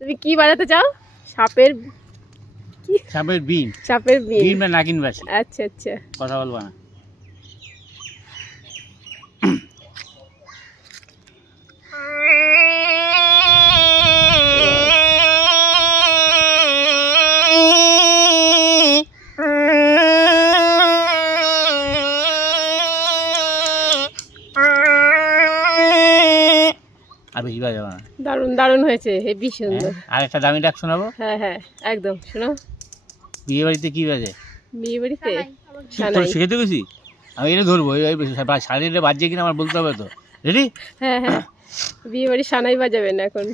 তুমি কি বাজাতে চাও? সাপের কি? সাপের বিন। সাপের বিন। বিন বা নাগিন বাসি। আচ্ছা আচ্ছা। কথা বলবো না। আর বেশি বাজাবো না। দারুণ দারুণ হয়েছে, হেবি সুন্দর। আর একটা দামি ডাক শোনাবো। হ্যাঁ হ্যাঁ একদম, শোনাও। বিয়ে বাড়িতে কি বাজে? বিয়ে বাড়িতে তোর সানাই। শিখেতে গেছি আমি, এটা ধরবো। সাড়ে বাজছে কিনা আমার বলতে হবে তো। রেডি? হ্যাঁ হ্যাঁ, বিয়ে বাড়ি সানাই বাজাবেন এখন।